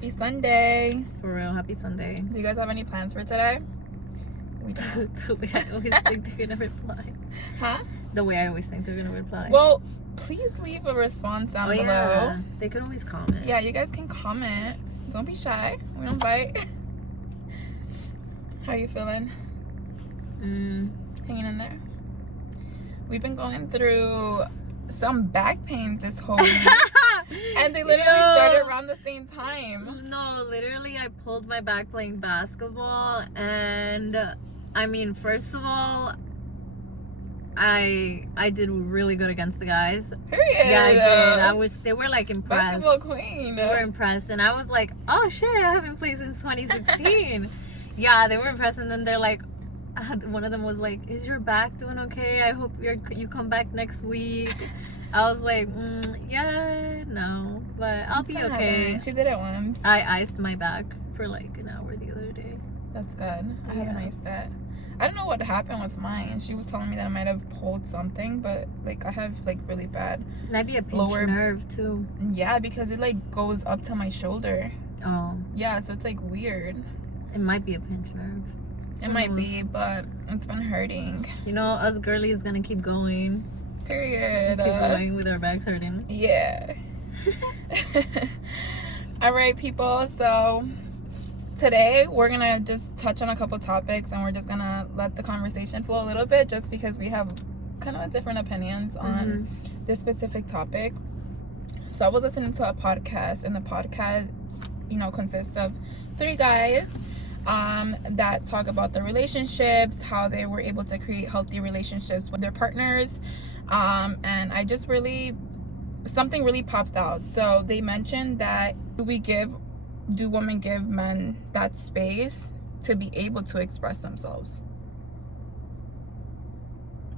Happy Sunday. For real, happy Sunday. Do you guys have any plans for today? We don't. The way I always think they're gonna reply. Huh? The way I always think they're gonna reply. Well, please leave a response down below. Yeah. They could always comment. Yeah, you guys can comment. Don't be shy. We don't bite. How you feeling? Hanging in there. We've been going through some back pains this whole week. And they literally started around the same time. No, literally I pulled my back playing basketball, and I mean, first of all, I did really good against the guys. Period. Yeah, I did. They were like impressed. Basketball queen. They were impressed, and I was like, oh shit, I haven't played since 2016. Yeah, they were impressed, and then they're like, one of them was like, is your back doing okay? I hope you come back next week. I was like, yeah, no, but I'll be okay. She did it once. I iced my back for like an hour the other day. That's good. I haven't iced that. I don't know what happened with mine. She was telling me that I might have pulled something, but like I have like really bad. Might be a pinched lower nerve too. Yeah, because it like goes up to my shoulder. Oh. Yeah, so it's like weird. It might be a pinched nerve. It might be, but it's been hurting. You know, us girlies gonna keep going. Period. Keep going with our backs hurting. Yeah. All right, people. So today we're gonna just touch on a couple topics, and we're just gonna let the conversation flow a little bit, just because we have kind of different opinions on this specific topic. So I was listening to a podcast, and the podcast, consists of 3 guys that talk about their relationships, how they were able to create healthy relationships with their partners. And I just something really popped out. So they mentioned that do women give men that space to be able to express themselves?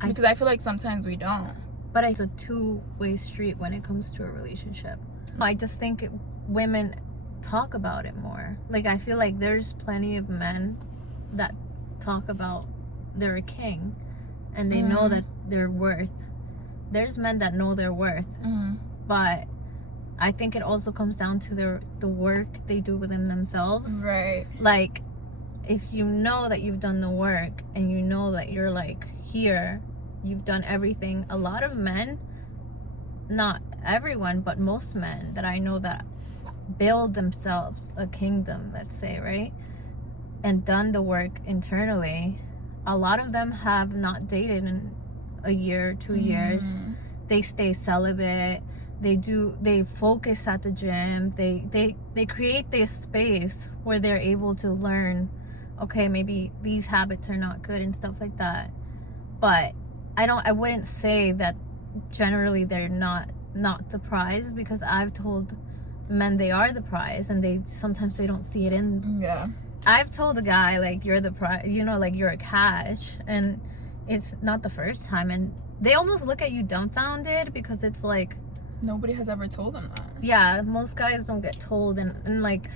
Because I feel like sometimes we don't. But it's a two-way street when it comes to a relationship. I just think women talk about it more. Like, I feel like there's plenty of men that talk about they're a king and they know that their worth. There's men that know their worth, but I think it also comes down to the work they do within themselves. Right. Like, if you know that you've done the work and you know that you're like here, you've done everything. A lot of men, not everyone, but most men that I know that build themselves a kingdom, let's say, right, and done the work internally, a lot of them have not dated in a year, 2 years. They stay celibate. They focus at the gym. They create this space where they're able to learn, okay, maybe these habits are not good and stuff like that. But I wouldn't say that generally they're not the prize, because I've told men they are the prize, and sometimes they don't see it in. Yeah. I've told a guy, like, you're the prize, like you're a catch, and it's not the first time, and they almost look at you dumbfounded, because it's like nobody has ever told them that. Yeah, most guys don't get told, and like,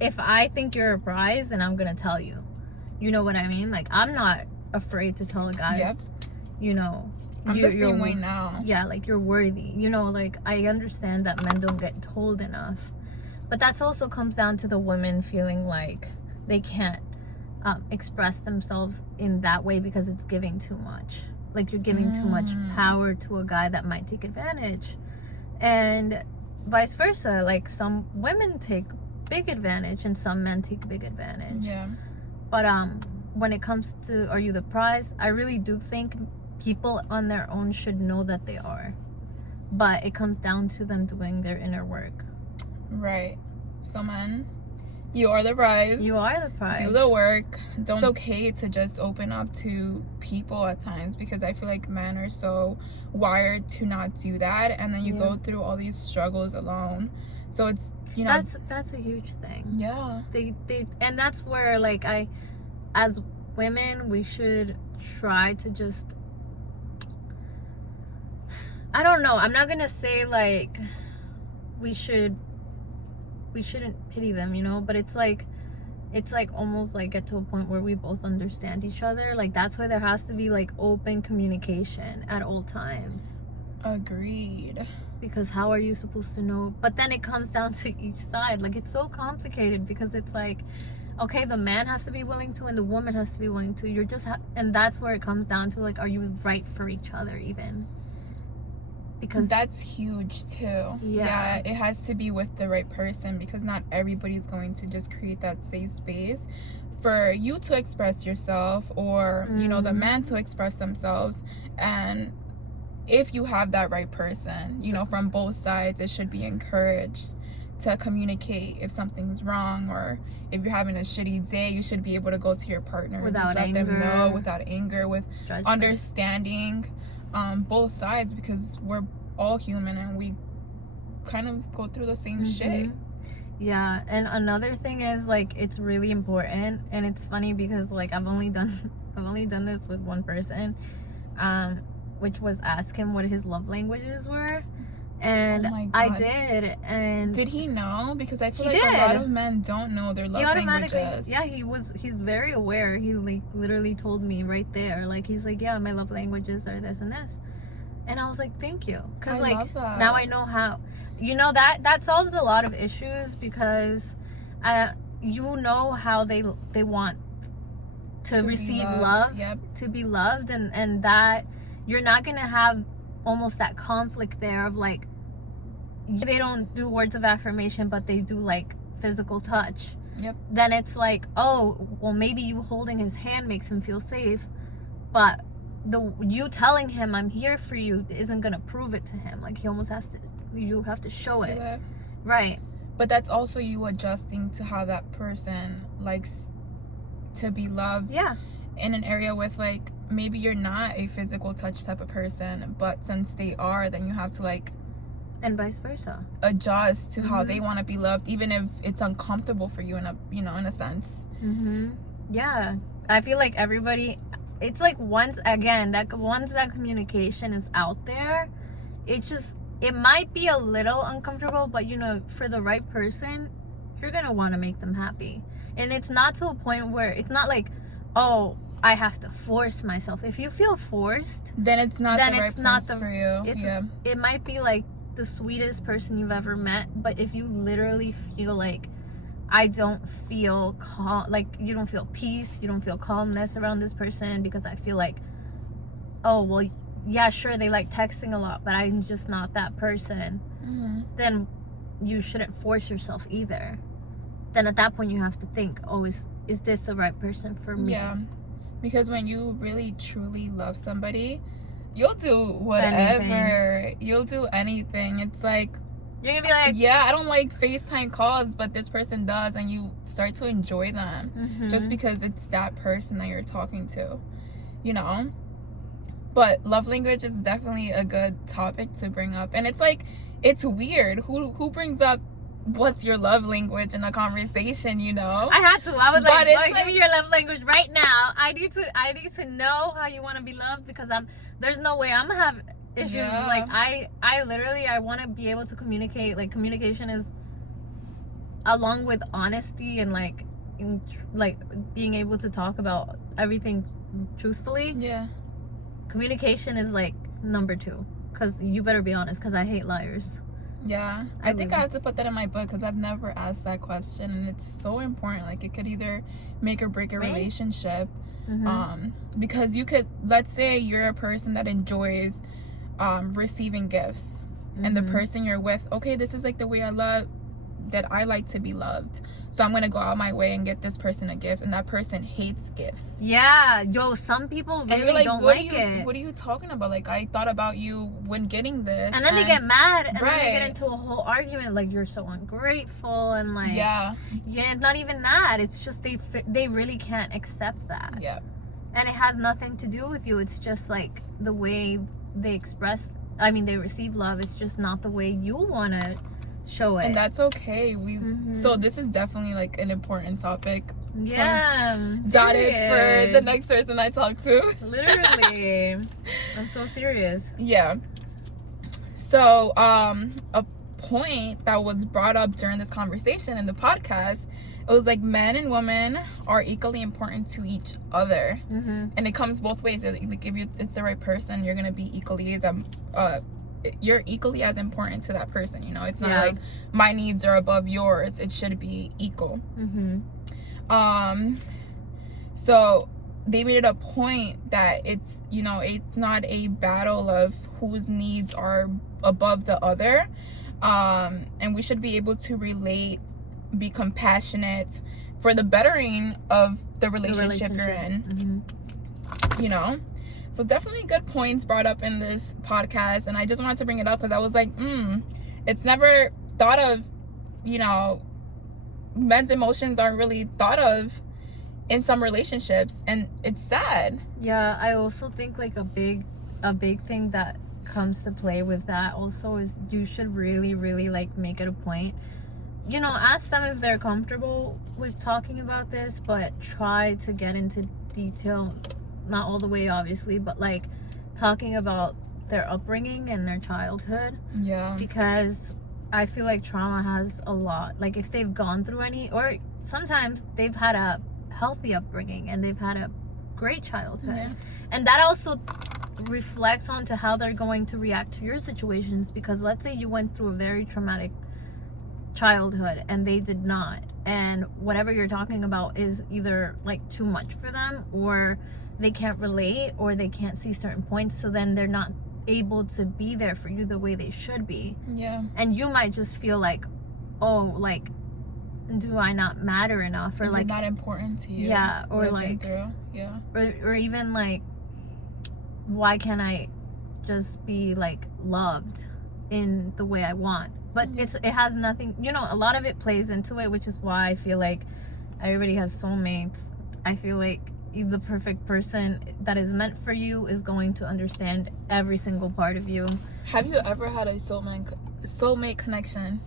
if I think you're a prize, then I'm gonna tell you. You know what I mean? Like, I'm not afraid to tell a guy. Yep. I'm the same way now. Yeah, like, you're worthy. Like, I understand that men don't get told enough, but that's also comes down to the women feeling like they can't express themselves in that way because it's giving too much. Like, you're giving too much power to a guy that might take advantage, and vice versa. Like, some women take big advantage and some men take big advantage. Yeah. But when it comes to are you the prize, I really do think people on their own should know that they are, but it comes down to them doing their inner work. Right. So men, you are the prize. You are the prize. Do the work. It's okay to just open up to people at times, because I feel like men are so wired to not do that, and then you go through all these struggles alone. So it's, that's a huge thing. Yeah. They and that's where, like, as women, we should try to just, I don't know, I'm not gonna say like we shouldn't pity them, but it's like almost like get to a point where we both understand each other. Like, that's why there has to be like open communication at all times. Agreed. because how are you supposed to know? But then it comes down to each side. Like, it's so complicated because it's like, okay, the man has to be willing to and the woman has to be willing to. You're just and that's where it comes down to, like, are you right for each other even? Because that's huge too. Yeah, it has to be with the right person, because not everybody's going to just create that safe space for you to express yourself, or you know, the man to express themselves. And if you have that right person, you know, from both sides, it should be encouraged to communicate if something's wrong, or if you're having a shitty day, you should be able to go to your partner without and just let anger, them know, without anger, with judgment, understanding both sides, because we're all human and we kind of go through the same shit. Yeah. And another thing is, like, it's really important, and it's funny because, like, I've only done this with one person, which was ask him what his love languages were. And I did. And did he know? Because I feel like a lot of men don't know their love languages. Yeah, he's very aware. He, like, literally told me right there. Like, he's like, yeah, my love languages are this and this. And I was like, thank you. Because, like, now I know how. You know, that solves a lot of issues, because you know how they want to receive love, to be loved, and that you're not going to have almost that conflict there of, like, they don't do words of affirmation, but they do, like, physical touch. Then it's like, oh, well, maybe you holding his hand makes him feel safe, but you telling him I'm here for you isn't gonna prove it to him. Like, he almost has to, you have to show it. Right. But that's also you adjusting to how that person likes to be loved. Yeah. In an area with, like, maybe you're not a physical touch type of person, but since they are, then you have to, like, and vice versa, adjust to how they want to be loved, even if it's uncomfortable for you in a, you know, in a sense. Yeah. I feel like everybody, it's like, once that communication is out there, it's just, it might be a little uncomfortable, but, you know, for the right person, you're gonna want to make them happy. And it's not to a point where it's not like, oh, I have to force myself. If you feel forced, then it's not the right place for you. It might be like the sweetest person you've ever met, but if you literally feel like, I don't feel calm, like, you don't feel peace, you don't feel calmness around this person, because I feel like, oh, well, yeah, sure, they like texting a lot, but I'm just not that person, then you shouldn't force yourself either. Then at that point you have to think, oh, is this the right person for me? Yeah, because when you really truly love somebody, you'll do whatever. You'll do anything. It's like, you're gonna be like, yeah, I don't like FaceTime calls, but this person does, and you start to enjoy them just because it's that person that you're talking to, you know? But love language is definitely a good topic to bring up. And it's like, it's weird. Who brings up what's your love language in a conversation, you know? I had to. I was like, give me your love language right now. I need to know how you want to be loved, because there's no way I'm gonna have issues. Like, I literally, I want to be able to communicate. Like, communication is, along with honesty and like being able to talk about everything truthfully. Yeah. Communication is like number 2, because you better be honest, because I hate liars. Yeah, I think I have to put that in my book, because I've never asked that question, and it's so important. Like, it could either make or break a relationship. Because you could, let's say you're a person that enjoys receiving gifts, and the person you're with, okay, this is like the way I like to be loved, so I'm gonna go out my way and get this person a gift, and that person hates gifts. Yeah, yo, some people really don't like it. What are you talking about? Like, I thought about you when getting this, and then they get mad, and then they get into a whole argument, like, you're so ungrateful, and like, yeah, it's not even that, it's just they really can't accept that. Yeah. And it has nothing to do with you. It's just like the way they they receive love. It's just not the way you want to show it, and that's okay. So this is definitely like an important topic. Yeah, dotted for the next person I talk to. Literally. I'm so serious. Yeah. So a point that was brought up during this conversation in the podcast, it was like, men and women are equally important to each other, and it comes both ways. Like, if it's the right person, you're gonna be equally as you're equally as important to that person, you know. It's not Yeah. like my needs are above yours. It should be equal. So they made it a point that it's, you know, it's not a battle of whose needs are above the other, and we should be able to relate, be compassionate for the bettering of the relationship you're in. You know, so definitely good points brought up in this podcast, and I just wanted to bring it up because I was like, it's never thought of, you know, men's emotions aren't really thought of in some relationships, and it's sad. Yeah, I also think like a big thing that comes to play with that also is you should really like make it a point, you know, ask them if they're comfortable with talking about this, but try to get into detail, not all the way obviously, but like talking about their upbringing and their childhood. Yeah, because I feel like trauma has a lot, like if they've gone through any, or sometimes they've had a healthy upbringing and they've had a great childhood. Yeah. And that also reflects onto how they're going to react to your situations, because let's say you went through a very traumatic childhood and they did not, and whatever you're talking about is either like too much for them, or they can't relate, or they can't see certain points, so then they're not able to be there for you the way they should be. Yeah. And you might just feel like, oh, like, do I not matter enough, or is like it not important to you? Yeah, or what I've been like, through? Yeah, or even like, why can't I just be like loved in the way I want? But it has nothing, you know, a lot of it plays into it, which is why I feel like everybody has soulmates. I feel like the perfect person that is meant for you is going to understand every single part of you. Have you ever had a soulmate connection,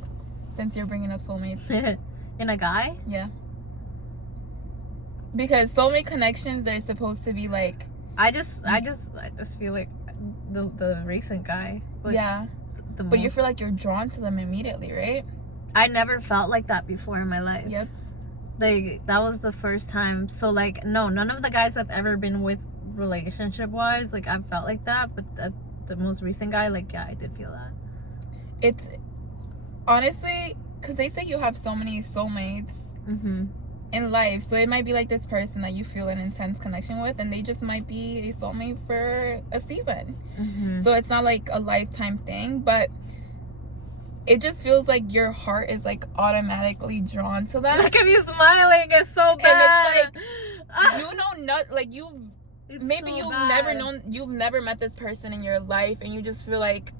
since you're bringing up soulmates? In a guy? Yeah, because soulmate connections are supposed to be like, I just feel like the recent guy. Yeah, but you feel like you're drawn to them immediately, right? I never felt like that before in my life. Yep. Like, that was the first time. So like, no, none of the guys I've ever been with relationship wise, like, I've felt like that. But the most recent guy, like, yeah, I did feel that. It's honestly, because they say you have so many soulmates in life, so it might be like this person that you feel an intense connection with, and they just might be a soulmate for a season. So it's not like a lifetime thing, but it just feels like your heart is like automatically drawn to that. Look at you smiling, it's so bad. And it's like, you know, not like maybe so you've bad. you've never met this person in your life, and you just feel like,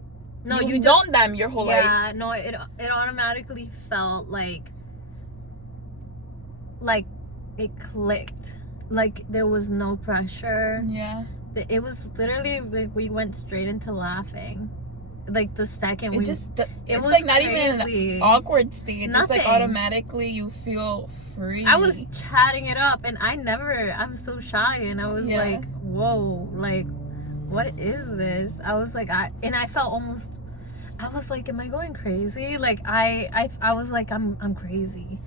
No, you've known them your whole life. Yeah, no, it automatically felt like it clicked. Like there was no pressure. Yeah. It was literally like we went straight into laughing. Like the second It it was was like not crazy. even an awkward stage. It's Nothing. like automatically you feel free. I was chatting it up, and I'm so shy, and I was like, whoa, like, what is this? I was like, I felt almost, I was like, am I going crazy? Like I was like, I'm crazy.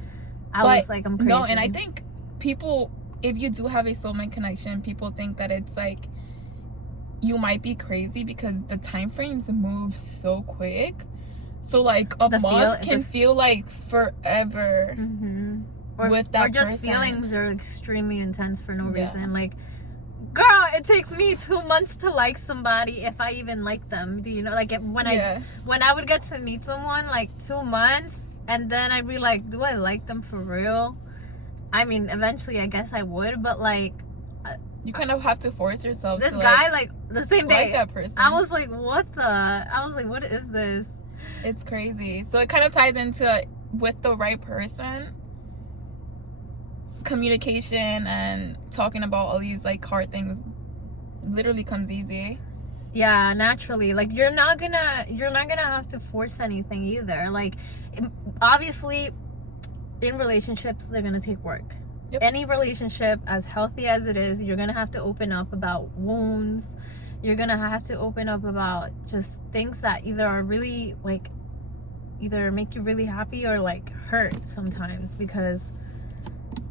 I was like, I'm crazy. No, and I think people, if you do have a soulmate connection, people think that it's like you might be crazy because the time frames move so quick. So like a month can feel like forever with that or just person. Feelings are extremely intense for no reason. Like, girl, it takes me 2 months to like somebody, if I even like them. Do you know? Like when I would get to meet someone, like 2 months, and then I'd be like, do I like them for real? I mean, eventually I guess I would, but like, you kind of have to force yourself. This guy, like the same day, like that person. I was like, what is this? It's crazy. So it kind of ties into, with the right person, communication and talking about all these like hard things literally comes easy. Yeah, naturally. Like you're not gonna have to force anything either. Like, obviously in relationships they're gonna take work. Yep. Any relationship, as healthy as it is, you're gonna have to open up about wounds. You're gonna have to open up about just things that either are really like, either make you really happy or like hurt sometimes, because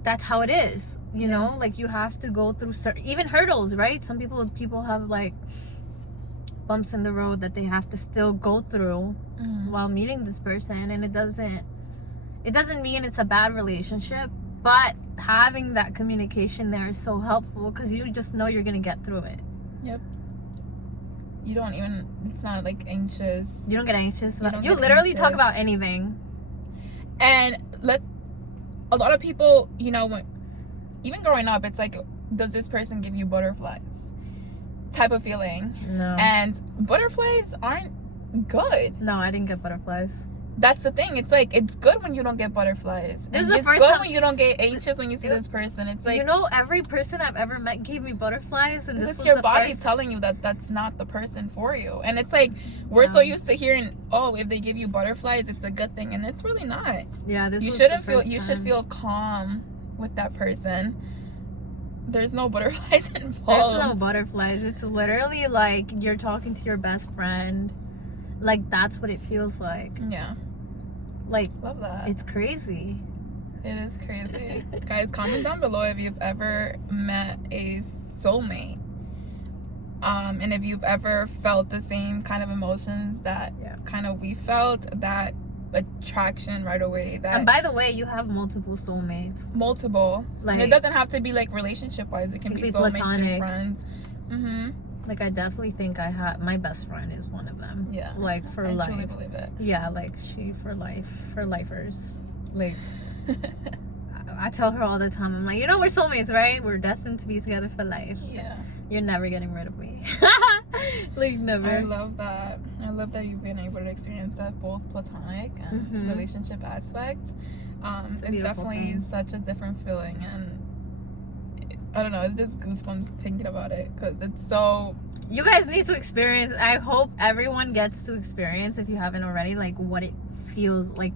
that's how it is, you know. Like you have to go through certain even hurdles, right? Some people have like bumps in the road that they have to still go through Mm-hmm. while meeting this person, and it doesn't mean it's a bad relationship, but having that communication there is so helpful because you just know you're gonna get through it. Yep. You don't even, it's not like anxious. You don't get anxious about, don't you get literally talk anxious. about anything. And a lot of people, you know, even growing up, it's like, does this person give you butterflies type of feeling? No. And butterflies aren't good. No, I didn't get butterflies. That's the thing. It's like, it's good when you don't get butterflies. This is And the it's first good time- when you don't get anxious when you see this person. It's like, you know, every person I've ever met gave me butterflies, and this it's was your the body first. telling you that that's not the person for you. And it's like, we're so Yeah. used to hearing, oh, if they give you butterflies, it's a good thing. And it's really not. Yeah, this You was shouldn't the feel, first you should time. feel calm with that person. There's no butterflies There's involved. no butterflies. It's literally like you're talking to your best friend. Like, that's what it feels like. Yeah. Like, Love that. it's crazy. It is crazy. Guys, comment down below if you've ever met a soulmate. And if you've ever felt the same kind of emotions that kind of we felt, that attraction right away. That And by the way, you have multiple soulmates. multiple. Like, and it doesn't have to be like relationship wise. It can It be could be soulmates, platonic. through friends. Mm-hmm. like, I definitely think I have, my best friend is one of them. Yeah. Like, for I life. truly believe it. Yeah, like, she for life. For lifers. Like, I tell her all the time, I'm like, you know, we're soulmates, right? We're destined to be together for life. Yeah. You're never getting rid of me. Like, never. I love that. I love that you've been able to experience that, both platonic and Mhm. relationship aspects. It's a It's beautiful definitely thing. such a different feeling, and I don't know, it's just goosebumps thinking about it because it's so. You guys need to experience. I hope everyone gets to experience, if you haven't already, like, what it feels like.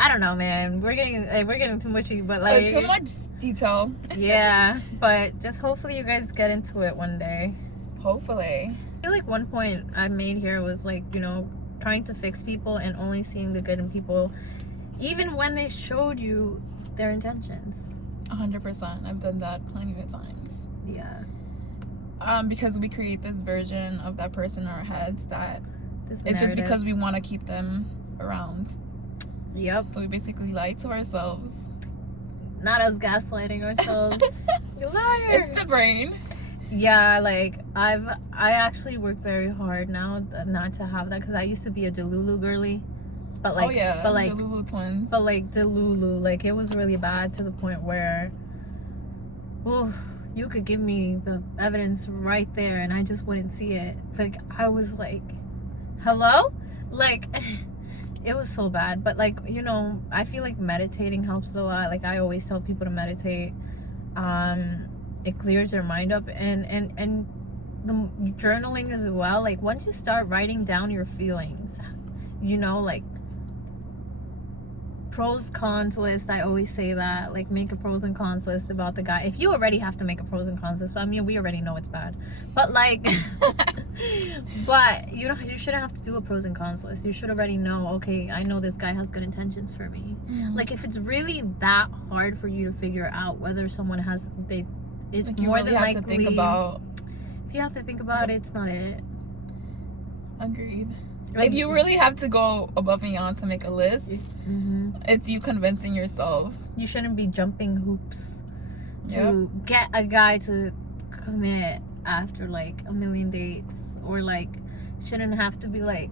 I don't know, man. We're getting too mushy, but like too much detail. Yeah, but just hopefully you guys get into it one day. Hopefully. I feel like one point I made here was like, you know, trying to fix people and only seeing the good in people, even when they showed you their intentions. 100%. I've done that plenty of times. Yeah. Because we create this version of that person in our heads that This it's just narrative. because we want to keep them around. Yep. So we basically lie to ourselves. Not us gaslighting ourselves. You liar. It's the brain. Yeah, like I actually work very hard now not to have that, because I used to be a Delulu girly, but like, oh yeah, but like, the Lulu twins. but like Delulu, like it was really bad to the point where, ooh, you could give me the evidence right there and I just wouldn't see it. Like I was like, hello, like. It was so bad. But like, you know, I feel like meditating helps a lot. Like I always tell people to meditate. It clears your mind up, and the journaling as well. Like once you start writing down your feelings, you know, like pros cons list. I always say that, like, make a pros and cons list about the guy. If you already have to make a pros and cons list, I mean, we already know it's bad, but like but you shouldn't have to do a pros and cons list. You should already know, okay, I know this guy has good intentions for me. Like if it's really that hard for you to figure out whether someone has it's like you more really than have likely to think about. if you have to think about it, it's not it. Agreed. Like, If you really have to go above and beyond to make a list, it's you convincing yourself. you shouldn't be jumping hoops to get a guy to commit after like a million dates, or like shouldn't have to be like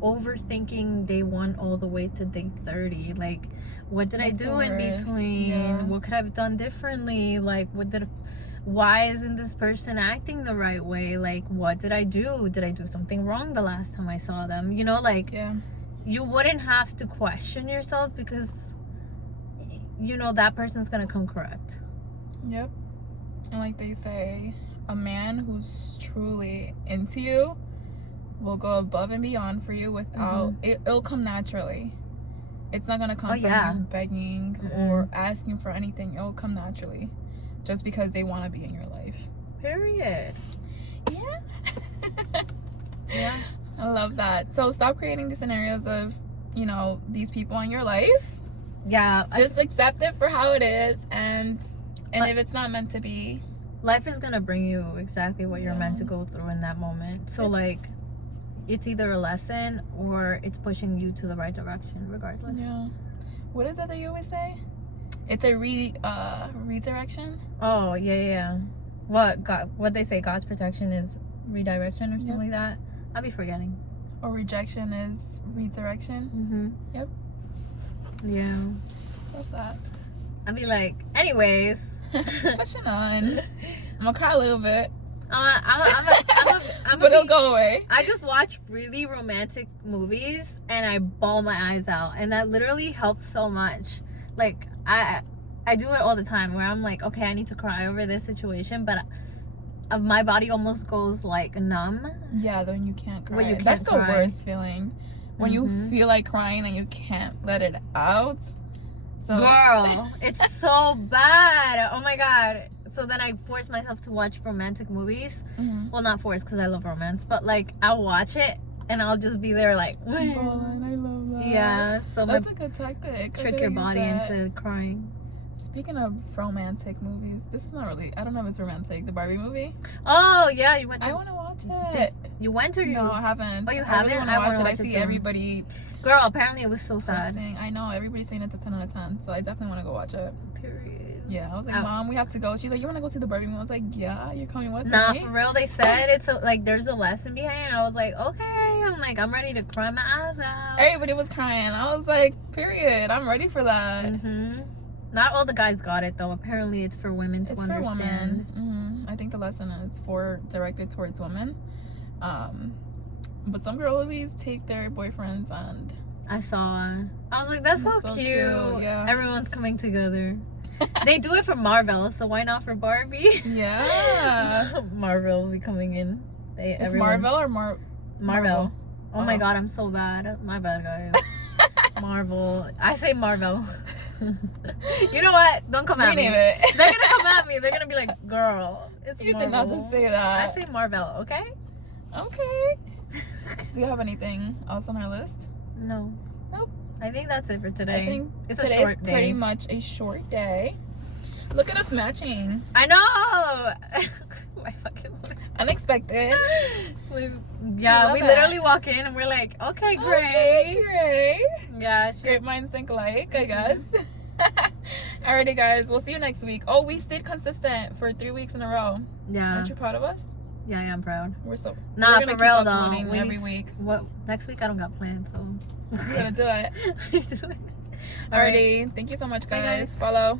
overthinking day 1 all the way to day 30. Like, what did I That's the do in worst. between? Yeah. What could I have done differently? Like, why isn't this person acting the right way? Like, what did I do? Did I do something wrong the last time I saw them? You know, like, you wouldn't have to question yourself, because you know that person's gonna come correct. Yep. And like they say, a man who's truly into you will go above and beyond for you without it'll come naturally. It's not gonna come from you begging or asking for anything. It'll come naturally, just because they want to be in your life. Period. Yeah. Yeah. I love that. So stop creating the scenarios of, you know, these people in your life. Yeah. Just accept it for how it is, and if it's not meant to be, life is gonna bring you exactly what you're Yeah. meant to go through in that moment. So like, it's either a lesson or it's pushing you to the right direction, regardless. Yeah. What is it that you always say? It's a redirection. Oh yeah. What they say, God's protection is redirection or something like that. I'll be forgetting. Or rejection is redirection. Mm-hmm. Yep. Yeah. Love that. I'll be like, anyways. Pushing on. I'm gonna cry a little bit. I'm But it'll go away. I just watch really romantic movies and I bawl my eyes out, and that literally helps so much. Like I do it all the time where I'm like, okay, I need to cry over this situation, but my body almost goes like numb. Yeah, then you can't cry. Well, you That's can't the cry. worst feeling. When you feel like crying and you can't let it out. So Girl, it's so bad. Oh my god. So then I force myself to watch romantic movies. Well, not force because I love romance, but like I'll watch it and I'll just be there like, I love that. yeah. So That's a good tactic. I trick gotta your use body that. into crying. Speaking of romantic movies, this is not really, I don't know if it's romantic. The Barbie movie. Oh yeah, you went to. I want to watch it. You went or you? No, I haven't. Oh, you I haven't? really I want wanna to watch watch it. I it see too. everybody Girl, apparently it was so sad. posting. I know everybody's saying it's a 10 out of 10, so I definitely want to go watch it. Period. Yeah, I was like, Mom, we have to go. She's like, you want to go see the Barbie movie? I was like, yeah, you're coming with Nah, me. for real. They said it's like there's a lesson behind it. I was like, okay. I'm like, I'm ready to cry my eyes out. Everybody was crying. I was like, period. I'm ready for that. Not all the guys got it though. Apparently, it's for women to It's for understand. women. I think the lesson is directed towards women. But some girlies take their boyfriends and I saw. I was like, that's so cute. Yeah. Everyone's coming together. They do it for Marvel, so why not for Barbie? Yeah. Marvel will be coming in. It's Marvel or Marvel. Oh my Oh. god, I'm so bad. My bad, guys. Marvel. I say Marvel. You know what? Don't come at me. Rename it. They're gonna come at me. They're gonna be like, girl, it's You Marvel. did not just say I that. say Marvel, okay? Okay. Do you have anything else on our list? No. Nope. I think that's it for today. I think it's a today's short pretty day. much a short day. Look at us matching. I know. My fucking Unexpected. we love it. literally walk in and we're like, okay, great. Okay, great. Yeah, Great minds think alike, I guess. Alrighty, guys. We'll see you next week. Oh, we stayed consistent for 3 weeks in a row. yeah, Aren't you proud of us? yeah. I am proud. We're so. Nah, we're for gonna keep real though. uploading We every need week. What next week? I don't got plans, so We're gonna do it. we're doing it. All right. Alrighty. Thank you so much, Bye, guys. guys. Follow.